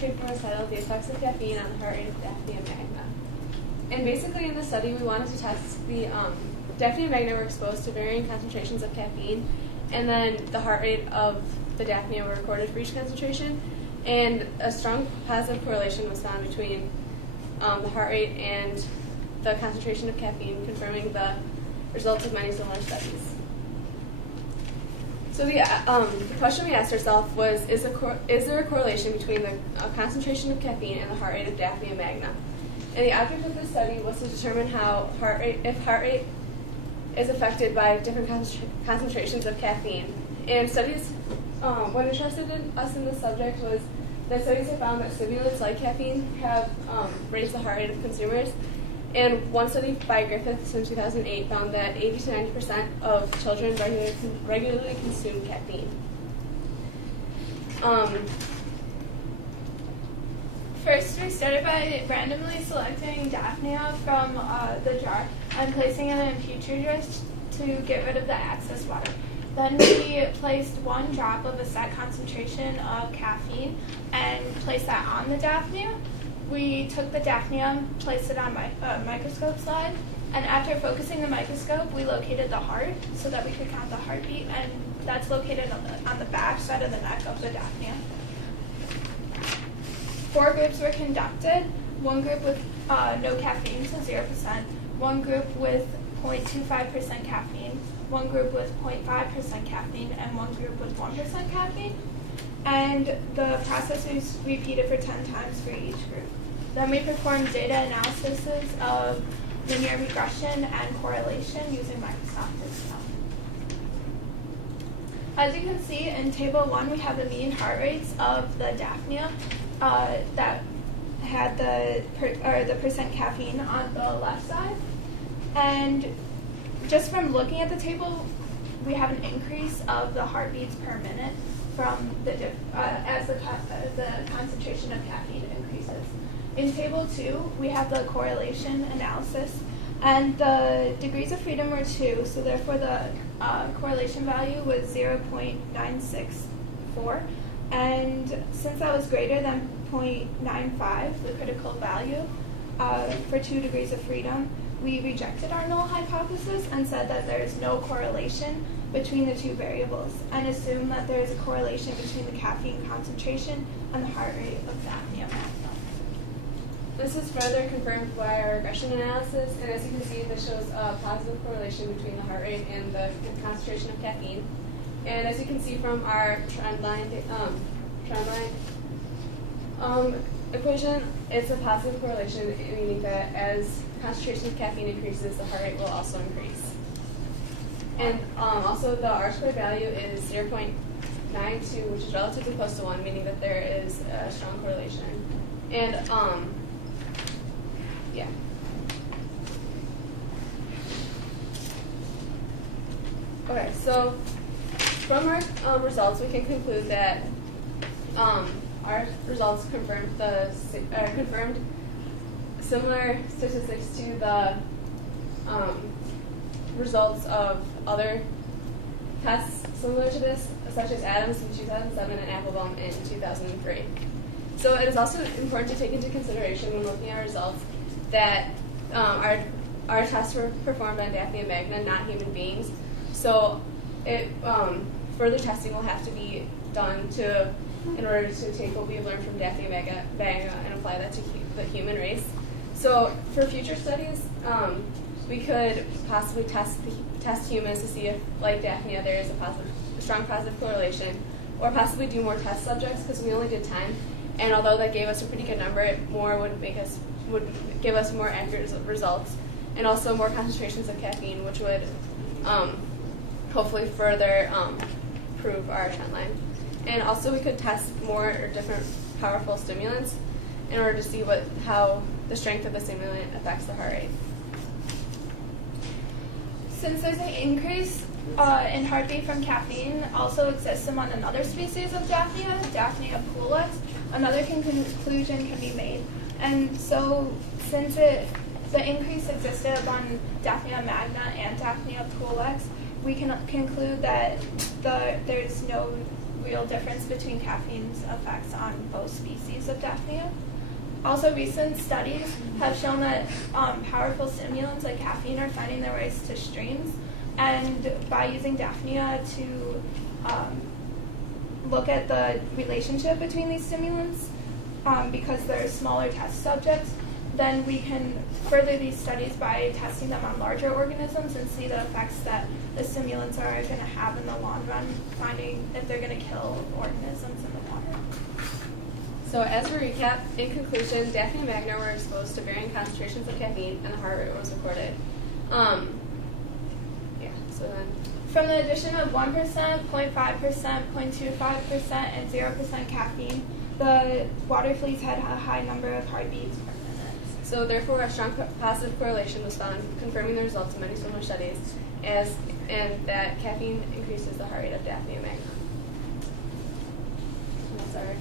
paper was titled The Effects of Caffeine on the Heart Rate of Daphnia magna. And basically in this study we wanted to test the Daphnia magna were exposed to varying concentrations of caffeine, and then the heart rate of the Daphnia were recorded for each concentration, and a strong positive correlation was found between the heart rate and the concentration of caffeine, confirming the results of many similar studies. So the question we asked ourselves was, is there a correlation between the concentration of caffeine and the heart rate of Daphnia magna? And the object of this study was to determine if heart rate is affected by different concentrations of caffeine. And studies, what interested us in this subject was that studies have found that stimulants like caffeine have raised the heart rate of consumers. And one study by Griffiths in 2008 found that 80 to 90% of children regularly consume caffeine. First, we started by randomly selecting Daphnia from the jar and placing it in a petri dish to get rid of the excess water. Then we placed 1 drop of a set concentration of caffeine and placed that on the Daphnia. We took the Daphnia, placed it on a microscope slide, and after focusing the microscope, we located the heart so that we could count the heartbeat, and that's located on the back side of the neck of the Daphnia. 4 groups were conducted, 1 group with no caffeine, so 0%, 1 group with 0.25% caffeine, 1 group with 0.5% caffeine, and 1 group with 1% caffeine. And the process was repeated for 10 times for each group. Then we performed data analysis of linear regression and correlation using microscopic stuff. As you can see in table 1, we have the mean heart rates of the Daphnia that had the percent caffeine on the left side. And just from looking at the table, we have an increase of the heartbeats per minute from as the concentration of caffeine increases. In table 2, we have the correlation analysis, and the degrees of freedom were 2, so therefore the correlation value was 0.964, and since that was greater than 0.95, the critical value for 2 degrees of freedom, we rejected our null hypothesis and said that there is no correlation between the 2 variables, and assume that there is a correlation between the caffeine concentration and the heart rate of Daphnia magna. This is further confirmed by our regression analysis, and as you can see, this shows a positive correlation between the heart rate and the concentration of caffeine. And as you can see from our trend line equation, it's a positive correlation, meaning that as concentration of caffeine increases, the heart rate will also increase. And also the R-squared value is 0.92, which is relatively close to 1, meaning that there is a strong correlation. And yeah. Okay, so from our results, we can conclude that our results confirmed similar statistics to the results of other tests similar to this, such as Adams in 2007 and Applebaum in 2003. So it is also important to take into consideration when looking at our results that our tests were performed on Daphnia magna, not human beings. So further testing will have to be done in order to take what we've learned from Daphnia magna and apply that to the human race. So for future studies, we could possibly test humans to see if, like Daphnia, there is a strong positive correlation, or possibly do more test subjects because we only did 10. And although that gave us a pretty good number, more would give us more accurate results, and also more concentrations of caffeine, which would hopefully further prove our trend line. And also we could test more or different powerful stimulants in order to see how the strength of the stimulant affects the heart rate. Since there's an increase in heartbeat from caffeine also exists among another species of Daphnia, Daphnia pulex, another conclusion can be made. And so since the increase existed among Daphnia magna and Daphnia pulex, we can conclude that there's no real real difference between caffeine's effects on both species of Daphnia. Also, recent studies have shown that powerful stimulants like caffeine are finding their ways to streams, and by using Daphnia to look at the relationship between these stimulants, because they're smaller test subjects, then we can further these studies by testing them on larger organisms and see the effects that the stimulants are going to have in the long run, finding if they're going to kill organisms in the water. So as a recap, in conclusion, Daphnia magna were exposed to varying concentrations of caffeine and the heart rate was recorded. So then from the addition of 1%, 0.5%, 0.25%, and 0% caffeine, the water fleas had a high number of heartbeats per minute. So therefore, a strong positive correlation was found, confirming the results of many similar studies, and that caffeine increases the heart rate of Daphnia magna. And that's our work.